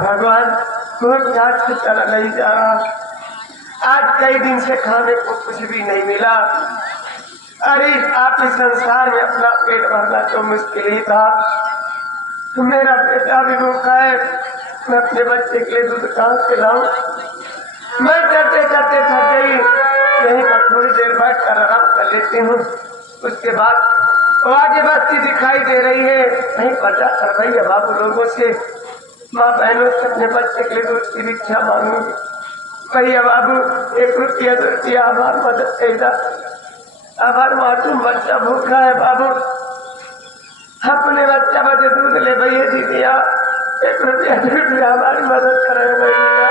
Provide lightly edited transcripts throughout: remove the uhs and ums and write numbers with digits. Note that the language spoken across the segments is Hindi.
भगवान बहुत आज से चला नहीं जा रहा। आज कई दिन से खाने को कुछ भी नहीं मिला। अरे आप इस संसार में अपना पेट भरना तो मुश्किल ही था। मेरा बेटा भी भूखा है, मैं अपने बच्चे के लिए दूध कहाँ से लाऊं? मैं करते करते थक गई, यहीं पर थोड़ी देर बैठ कर आराम कर लेती हूँ। उसके बाद वो आगे बस्ती दिखाई दे रही है, वहीं पर जाकर भैया बाबू लोगों से, माँ बहनों से अपने बच्चे के लिए दूध की भिक्षा मांगूंगी। भैया बाबू 1 रुपया 2 रुपया हमारी मदद कैसा? हमारे मासूम बच्चा भूखा है बाबू, अपने बच्चा बच्चे दूध ले भैया जी दिया। 1 रुपया 2 रुपया हमारी मदद करे भैया।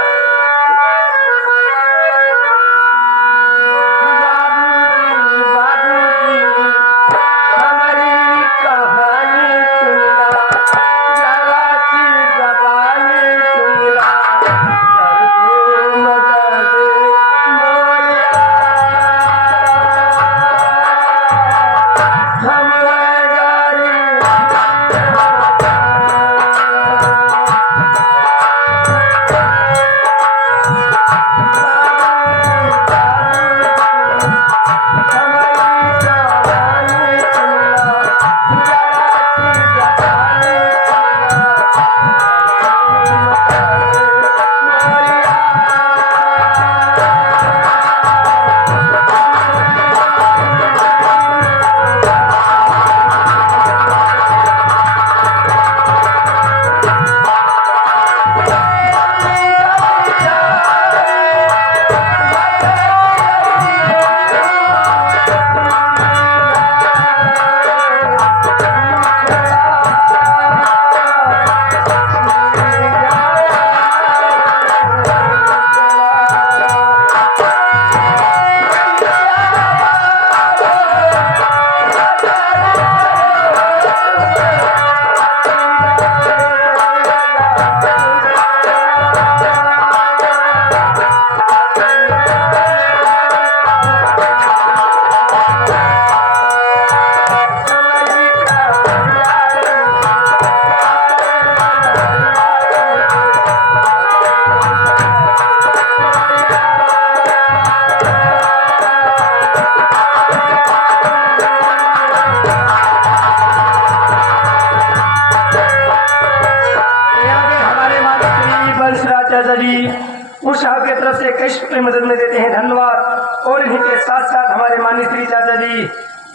उषा की तरफ से कई रुपये मदद में देते हैं, धन्यवाद। और इन्हीं के साथ साथ हमारे माननीय श्री चाचा जी,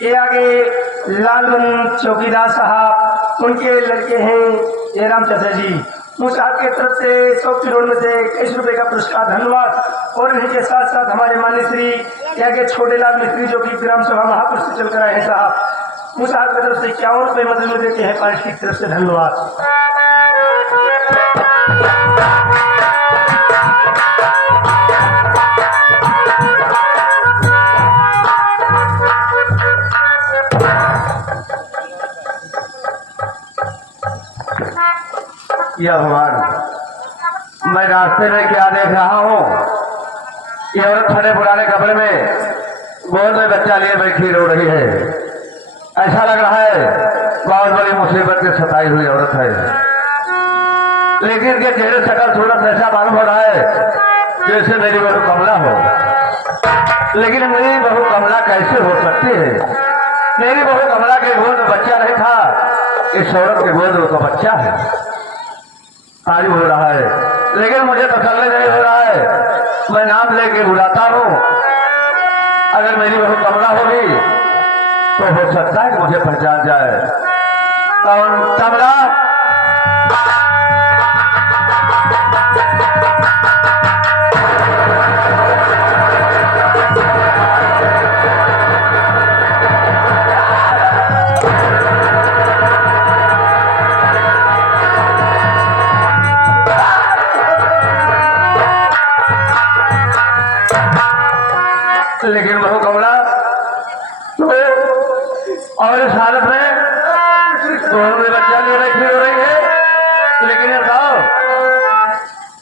ये आगे लालबन चौकीदार साहब, उनके लड़के हैं जयराम चाचा जी। उषा की तरफ से 100 करोड़ में से कई रुपये का पुरस्कार, धन्यवाद। और इन्हीं के साथ साथ हमारे माननीय श्री ये आगे छोटेलाल मिस्त्री जो कि ग्राम सभा महापुर से चल कर आए हैं साहब, उषा की तरफ से 51 रुपये मदद में देते हैं पार्टी की तरफ से, धन्यवाद। या भगवान, मैं रास्ते में क्या देख रहा हूँ? ये औरत खड़े पुराने कपड़े में गोद में बच्चा लिए बैठी रो रही है। ऐसा लग रहा है बहुत बड़ी मुसीबत से सताई हुई औरत है, लेकिन इनके चेहरे शकल सूरत ऐसा मालूम हो रहा है जैसे मेरी बहू कमला हो। लेकिन मेरी बहू कमला कैसे हो सकती है? मेरी बहू कमला के गोद में बच्चा नहीं था, इस औरत के गोद में तो बच्चा है। आज हो रहा है, लेकिन मुझे तसल्ली नहीं हो रहा है। मैं नाम लेके बुलाता हूँ, अगर मेरी बहू कमला होगी तो हो सकता है मुझे पहचान जाए। कौन? कमला। लेकिन बहू कमला तो और इस हालत में दोनों में बच्चा ले रखी हो रही है, लेकिन ये बताओ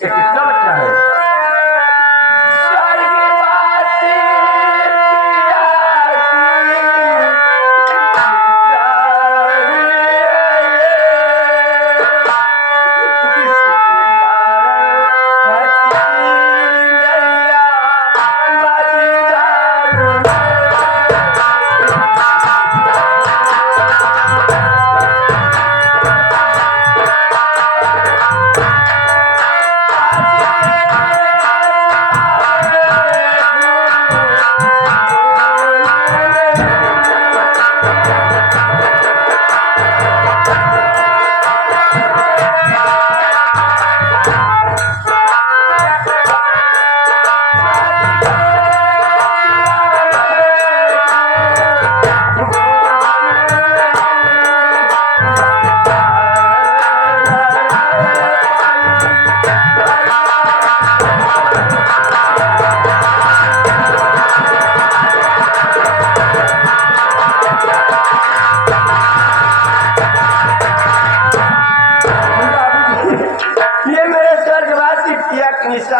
ये किसका बच्चा है?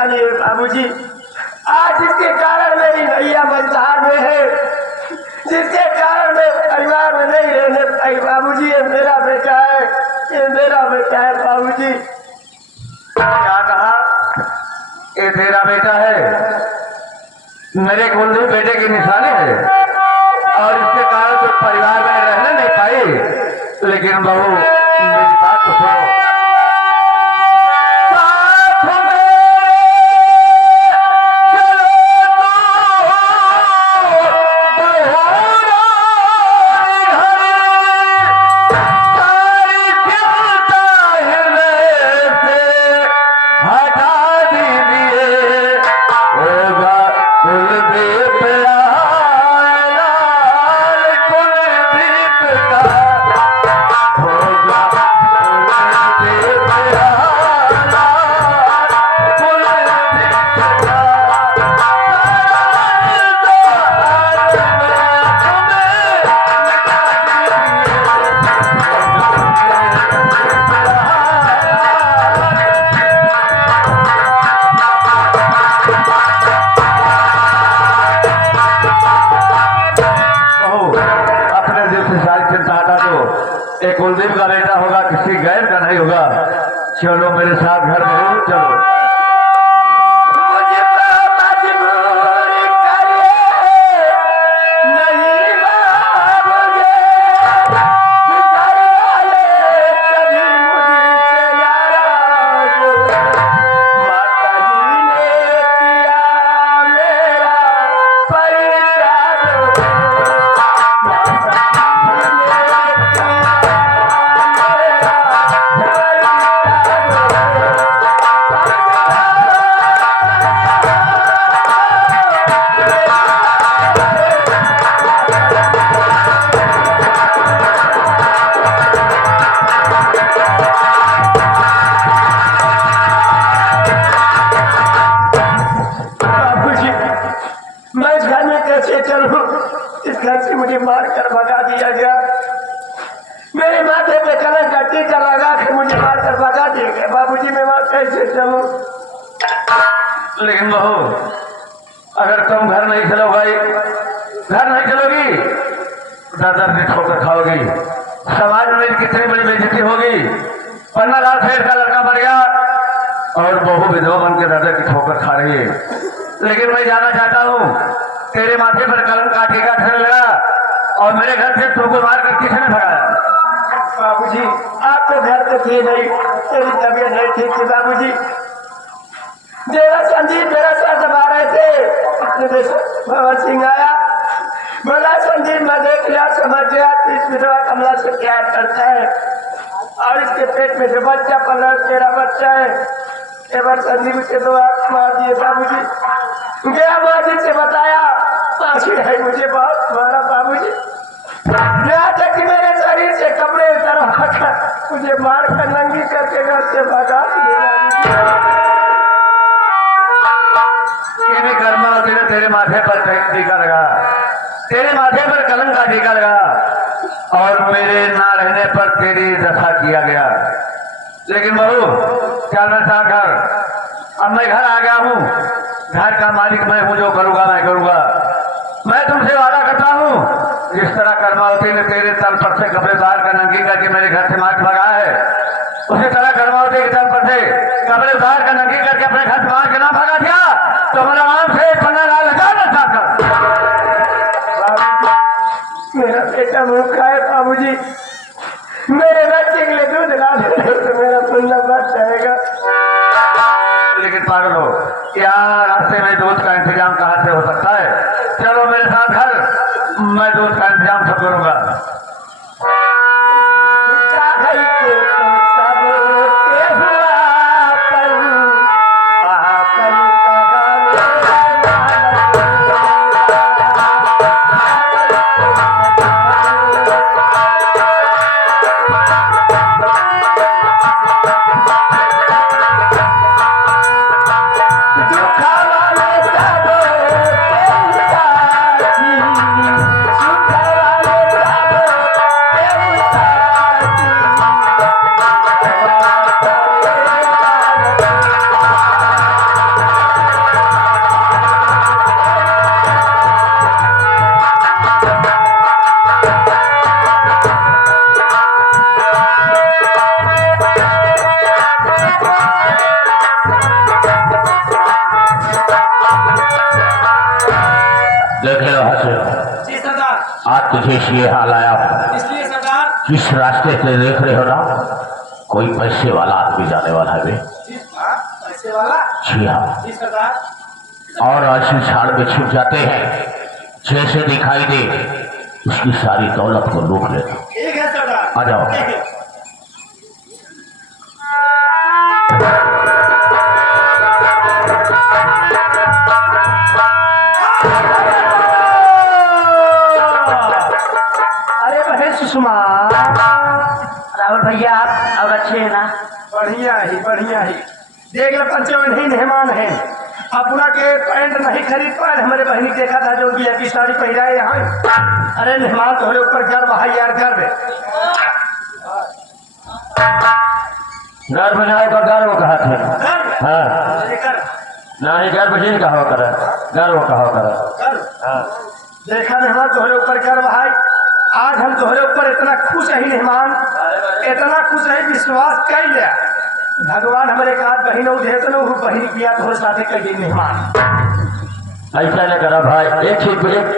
जानिए बाबूजी, आज जिसके कारण मेरी नैया मझधार में है, जिसके कारण मैं परिवार में नहीं रहने पाई बाबूजी, ये मेरा बेटा है, ये मेरा बेटा है बाबूजी। क्या कहा? ये तेरा बेटा है? मेरे कुलदीप बेटे की निशानी है और इसके कारण तो परिवार में रहने नहीं पाई। लेकिन बहू मेरी बात तो सुनो। कुलदीप का बेटा होगा, किसी गैर का नहीं होगा। चलो मेरे साथ घर में, चलो। इस घर से मुझे मार कर भगा दिया गया, मेरे माथे पे कलंक का टीका लगा के मुझे मार कर भगा दिया गया बाबूजी, मैं वहां कैसे चलूं? लेकिन बहू, अगर तुम घर नहीं चलोगी, दर दर से ठोकर खाओगी, समाज में कितनी बड़ी बेइज्जती होगी। पन्ना लाल सेठ का लड़का मर गया और बहू विधवा बन के दर दर की ठोकर खा रही है। लेकिन मैं जानना चाहता हूँ, तेरे माथे पर कलंक का टीका ठहर लगा और मेरे घर से तुमको मार कर किसने भगाया? बाबूजी, आप तो घर पे थे नहीं, तेरी तबीयत नहीं ठीक थी बाबूजी। देवा संदीप मेरा सर दबा रहे थे, अपने भवन सिंह आया, बोला संदीप मैं देख लिया, समझ गया इस विधवा कमला से प्यार करता है और इसके पेट में जो बच्चा पल रहा है तेरा बच्चा है। एवं संदीप उसे 2 आंख मार दिए बाबूजी। गया माजी से बताया, माजी है मुझे बहुत मारा बाबूजी, यहाँ तक कि मेरे शरीर से कपड़े उतर मुझे मार कर नंगी करके घर से भगा दिए। कर्मा तेरे माथे पर टीका लगा, तेरे माथे पर कलंक का टीका लगा और मेरे ना रहने पर तेरी दशा किया गया। लेकिन बहू, क्या मैं था घर, अब मैं घर आ गया हूँ, घर का मालिक मैं हूँ, जो करूँगा मैं करूँगा। मैं तुमसे वादा करता हूँ, जिस तरह कर्मावती ने तेरे तल पर से कपड़े उतार कर नंगी करके मेरे घर से मार भगा है, उसी तरह कर्मावती के तल पर से कपड़े उतार कर नंगी करके अपने घर से मार के ना भगा दिया तो मेरा नाम से 15 लाख मेरा बेटा भूखा है बाबूजी, मेरे बच्चे के लिए दूध ला दे तो मेरा पुण्य बच जाएगा। लेकिन पागल हो क्या, रास्ते में दूध का इंतजाम कहाँ से हो सकता है? चलो मेरे साथ घर, मैं दूध का इंतजाम सब करूंगा। तुझे इसलिए हाल आया इसलिए सरदार किस रास्ते से देख रहे हो ना, कोई पैसे वाला आदमी जाने वाला है बे। पैसे वाला? जी हाँ। जी सरदार। और ऐसी झाड़ में छिप जाते हैं, जैसे दिखाई दे उसकी सारी दौलत को लूट लेता। ठीक है सरदार, आ जाओ। अरे बहन सुषमा, राहुल भैया आप और अच्छे हैं ना? बढ़िया ही देख लो पंचम नहीं मेहमान है। अपना के पैंट नहीं खरीद पाए, हमारे बहनी देखा था जो बिया की साड़ी पहनाए यहाँ। अरे मेहमान तुम्हारे ऊपर गर्व है यार, गर्व। गर्व बनाए का गर्व कहा थे। हाँ नहीं, गर्व जी कहो कर, गर्व कहो कर। हाँ देखा मेहमान तुम्हारे ऊपर गर्व है। आज हम तुम्हारे ऊपर इतना खुश है मेहमान, इतना खुश है विश्वास कर लिया भगवान हमारे का बहनों दे तो वो बहन किया तो साथे कर दी मेहमान। ऐसा न करा भाई, एक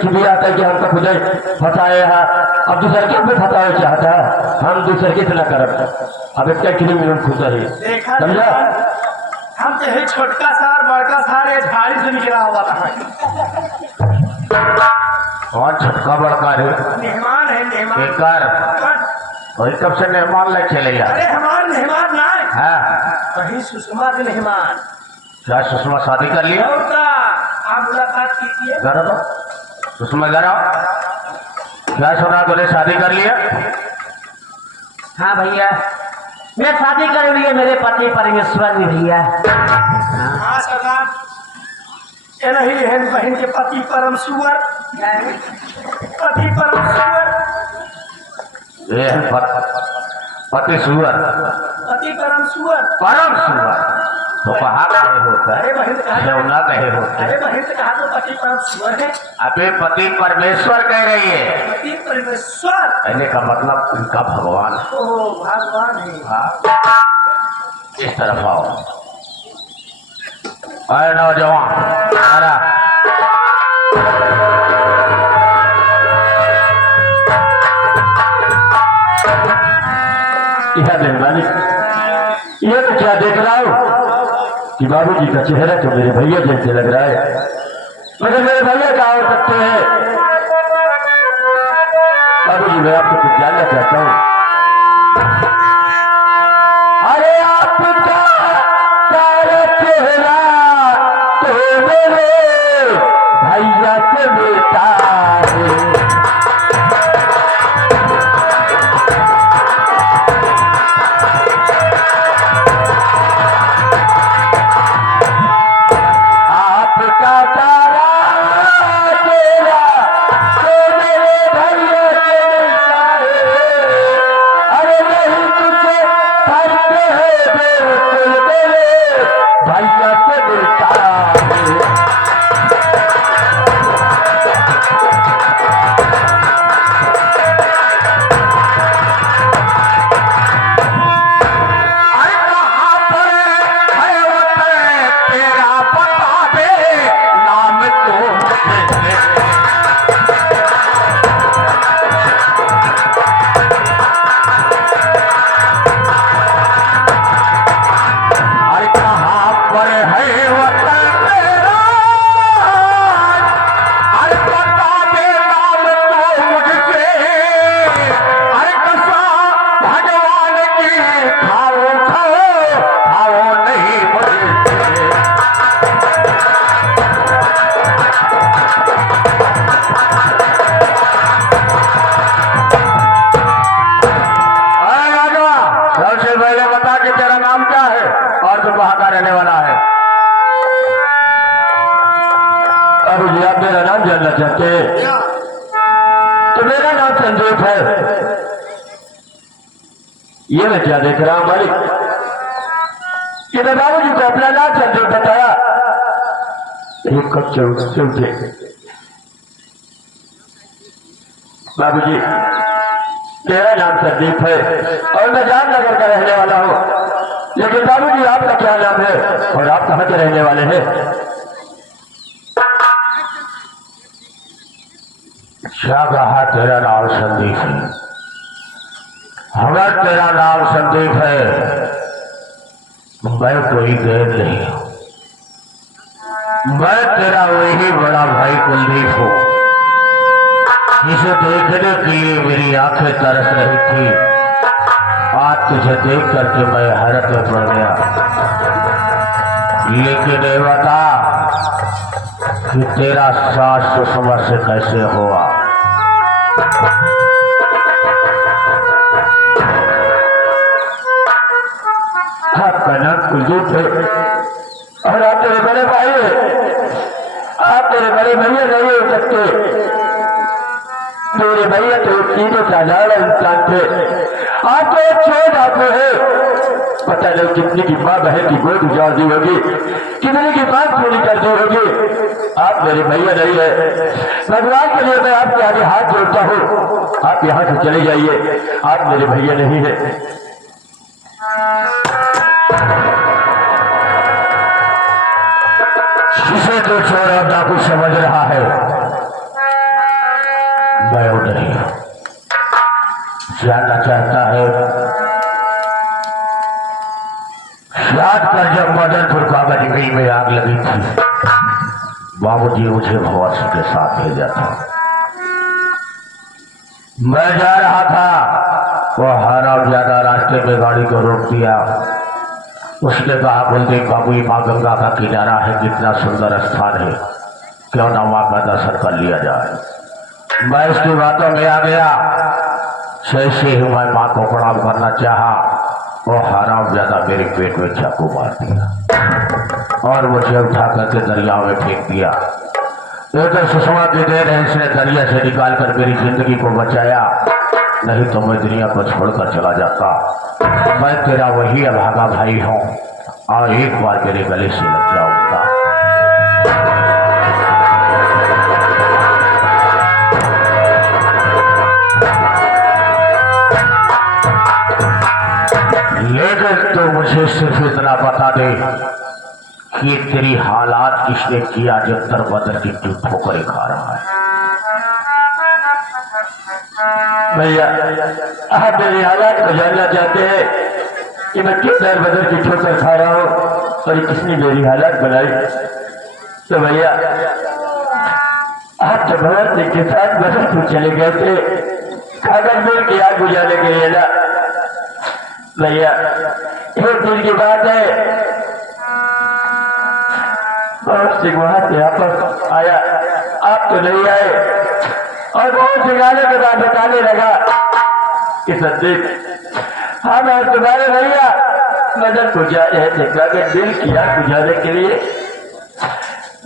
भी आता है कि हमको खुदे फंसाए है, अब दूसरे के भी फंसाए चाहता है, हम दूसरे कितना करब। अब इसका किलो मिनट खुद है देखा समझा। हम तो है छोटका सार बड़का सार ये झाड़ी से निकला हुआ था। और छटका बड़का है मेहमान है मेहमान। बेकार वही कब से मेहमान लग चले यार। अरे हमारे मेहमान ना है, हाँ वही सुषमा के मेहमान। क्या सुषमा शादी कर लिया? और का आप मुलाकात कीजिए। जरा सुषमा जरा, क्या सुना तूने शादी कर लिया? हाँ भैया, मैं शादी कर लिए, मेरे पति परमेश्वर भी भैया। हाँ सरदार, ये नहीं है बहन के पति परम सुअर, पति परम सुअर, ये है पति सुअर, पति परम सुअर। परम सुअर तो कहा कहे होता अरे है, बहन से कहा, जमुना कहे होता अरे है। बहन से कहा तो पति परम सुअर है। अबे पति परमेश्वर कह रही है, पति परमेश्वर, कहने का मतलब उनका भगवान है। ओ भगवान है। हाँ इस तरफ आओ। अरे नौजवान आरा यह मेहरबानी, ये तो क्या देख रहा हूँ कि बाबूजी का चेहरा तो मेरे भैया जैसे लग रहा है, मगर मेरे भैया क्या हो सकते हैं? बाबूजी मैं आपको कुछ जानना चाहता हूँ। अरे आपका सारा चेहरा तो मेरे भैया से बेटा है। आपका सारा चेहरा तो मेरे भैया से बेटा है। अरे नहीं तुझे करते हैं बिल्कुल मेरे भैया से बेटा है। अरे कहाँ पर है वतन तेरा बता दे, नाम तो मुझे अरे कहाँ पर है वतन तेरा, अरे बता दे नाम तो मुझसे। अरे कसम भगवान की खाओ खाओ खाओ नहीं मुझसे। अरे राजा, सबसे पहले बता कि तेरा नाम क्या है और तू कहाँ का रहने वाला है? अरे जी आप मेरा नाम जानना चाहते हैं? तो मेरा नाम संदीप है। ये मैं क्या देख रहा हूँ मालिक, कि मैं बाबू जी को अपना नाम संदीप बताया। एक कप चलते बाबू जी, मेरा नाम संदीप है और मैं जामनगर का रहने वाला हूँ, लेकिन बाबूजी आपका क्या नाम है और आप कहाँ के रहने वाले हैं? क्या कहा? तेरा नाम संदीप है। अगर तेरा नाम संदीप है, मैं कोई गैर नहीं हूं। मैं तेरा वही बड़ा भाई कुलदीप हूं, जिसे देखने के लिए मेरी आंखें तरस रही थी। आज तुझे देख करके मैं हैरत में पड़ गया। लेकिन ये बता कि तेरा सास सुषमा से कैसे हुआ? आपका नाम कुलदीप है और आप तेरे बड़े भाई है। आप तेरे बड़े भैया नहीं हो सकते। मेरे भैया तो सीधे साधारण इंसान थे। आप तो एक छोट आदमी है। पता नहीं कितनी की माँ बहन की गोद उजाड़ दी होगी, कितनी की बात पूरी कर दी होगी। आप मेरे भैया नहीं है। भगवान के लिए मैं आपके आगे हाथ जोड़ता हूँ, आप यहाँ से चले जाइए। आप मेरे भैया नहीं है। जिसे तो चोर और डाकू समझ रहा है, मैं वो नहीं हूं। जानना चाहता है, याद कर जब मदनपुर कागजगरी में आग लगी थी, बाबूजी मुझे भवासी के साथ भेजा था। मैं जा रहा था, वो हराम ज्यादा रास्ते में गाड़ी को रोक दिया। उसने कहा, कुलदीप बाबू, माँ गंगा का किनारा है, कितना सुंदर स्थान है, क्यों ना माँ का दर्शन कर लिया जाए। मैं उसकी बातों में आ गया। जैसे ही मैं माँ को प्रणाम करना चाहा, वो हराम ज्यादा मेरे पेट में चाकू मार दिया और मुझे उठा करके दरिया में फेंक दिया। एक सुषमा की देर है, इसने दरिया से निकाल कर मेरी जिंदगी को बचाया, नहीं तो मैं दुनिया को छोड़कर चला जाता। मैं तेरा वही अभागा भाई हूँ और एक बार मेरे गले से लग जाऊंगा। लेकिन तो मुझे सिर्फ इतना बता दे कि तेरी हालात किसने किया जो दरबदर की तू ठोकरें खा रहा है। भैया, आप मेरी हालात को जानना चाहते हैं कि मैं किस दरबदर की ठोकर खा रहा हूँ और ये किसने मेरी हालात बनाई? तो भैया, आप तो भगत सिंह के साथ बदलपुर चले गए थे कागज मिल की आग बुझाने के लिए ना। भैया, एक दिन की बात है, बहुत सिंह वहां से वापस आया, आप तो नहीं आए, और बहुत सिंगाने के बाद बताने लगा कि संदीप, हम और तुम्हारे भैया मदनपुर जा रहे थे कागज मिल की आग बुझाने के लिए।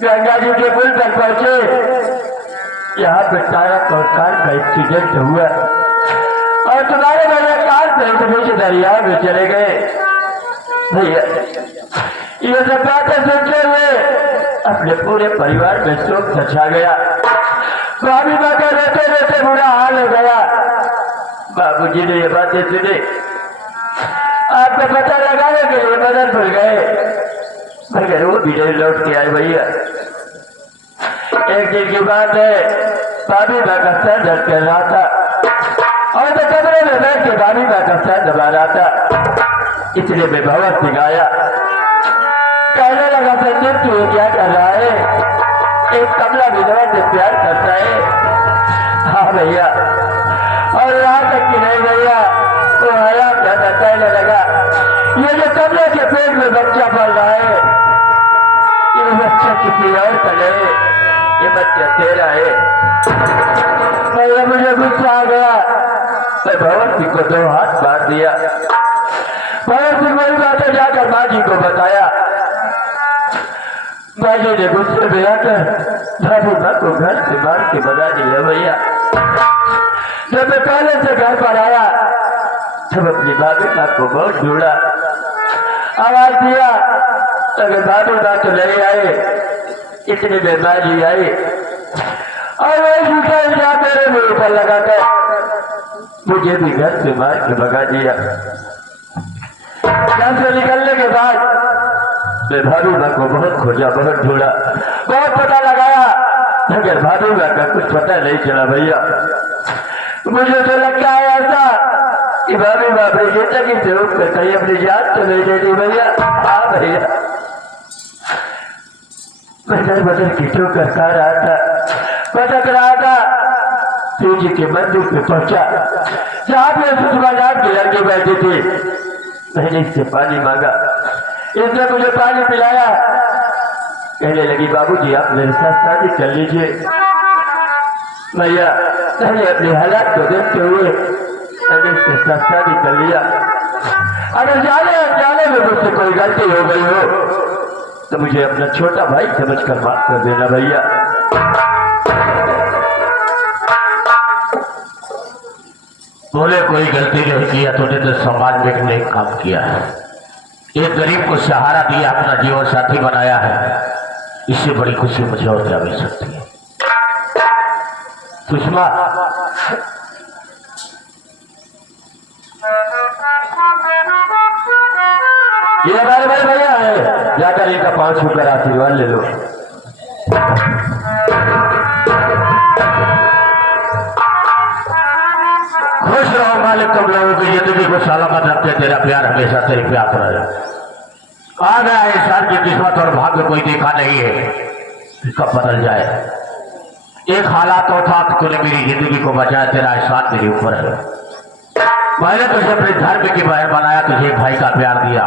गंगा जी के पुल पर पहुंचे, यहाँ पे टायर और कार का एक्सीडेंट हुआ और तुम्हारे भैया कार से दरिया में चले गए। भैया, ये सब बातें सुनते हुए अपने पूरे परिवार में शोक छा गया। भाभी माँ का रोते रोते बुरा हाल हो गया। बाबूजी ने ये बातें सुनी, आपको पता लगाने के लिए मदनपुर गए, मगर वो भी नहीं लौट के आए। भैया, एक दिन की बात है, भाभी माँ का सर दर्द कर रहा था और मैं कमरे में बैठ के भाभी माँ का सर दबा रहा था। इसलिए मैं भगवत सिंह आया, कहने लगा, संदीप तू ये क्या कर रहा है? एक कमला विधवा से प्यार करता है? हाँ भैया, और यहाँ तक कि नहीं भैया, वो हराम ज्यादा कहने लगा, ये जो कमले के पेट में बच्चा पल रहा है, ये बच्चा किसी और का नहीं, ये बच्चा तेरा है। भैया, मुझे गुस्सा आ गया, मैं भगवत सिंह को दो हाथ मार दिया। भगवत सिंह मेरी बातें जाकर माँ जी को बताया। माँ जी ने गुस्से में आकर भाभी माँ को घर से मार के भगा दिया। भैया, जब मैं पहले से घर पर आया तब अपनी भाभी माँ को बहुत ढूंढा, आवाज दिया, अगर भाभी माँ तो नहीं आए, इतनी में माँ जी आई और वही जूता इल्जाम मेरे मुंह पर लगाकर मुझे भी घर से मार के भगा दिया। घर से निकलने के बाद मैं भाभी माँ को बहुत खोजा, बहुत ढूंढा, बहुत पता लगाया, मगर भागूंगा का कुछ पता नहीं चला भैया। मुझे तो लगता है ऐसा कि भाभी बाबरी बेटा की जरूरत पे कहीं अपनी जान तो नहीं देती भैया। हाँ भैया, बदल बदल की ठोकर खा रहा था, भटक रहा था, शिव जी के मंदिर पे पहुंचा जहाँ पे सुषमानाथ की लड़की बैठी थी। मैंने इससे पानी मांगा, इसने मुझे पानी पिलाया। कहने लगी बाबूजी आप मेरे साथ शादी कर लीजिए। भैया पहले अपने हालात को देखते हुए मैंने इसके साथ शादी कर लिया। अगर जाने में मुझसे कोई गलती हो गई हो तो मुझे अपना छोटा भाई समझकर माफ कर देना भैया। तूने कोई गलती नहीं किया, तूने तो समाज में एक नेक काम किया है। एक गरीब को सहारा दिया, अपना जीवन साथी बनाया है। इससे बड़ी खुशी मुझे और क्या मिल सकती है। सुषमा, ये हमारे भाई भैया है, जाकर इनका 5 छूकर आशीर्वाद ले लो। खुश रहो मालिक, तुम लोगों की जिंदगी को सलामत रखते, तेरा प्यार हमेशा तेरे प्यार रहे। आ गया इंसान की किस्मत और भाग्य कोई देखा नहीं है, कब बदल जाए। एक हालात और था तो तूने मेरी जिंदगी को बचाया, तेरा एहसान मेरे ऊपर है। मैंने तुझे अपने धर्म की बहन बनाया, तुझे भाई का प्यार दिया।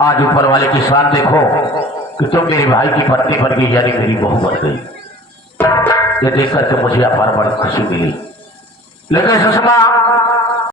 आज ऊपर वाले की शान देखो कि तुम मेरे भाई की पत्नी बन गई, यानी मेरी बहू बन गई। ये देख करके मुझे अपार बड़ी खुशी मिली। लेकिन सुषमा,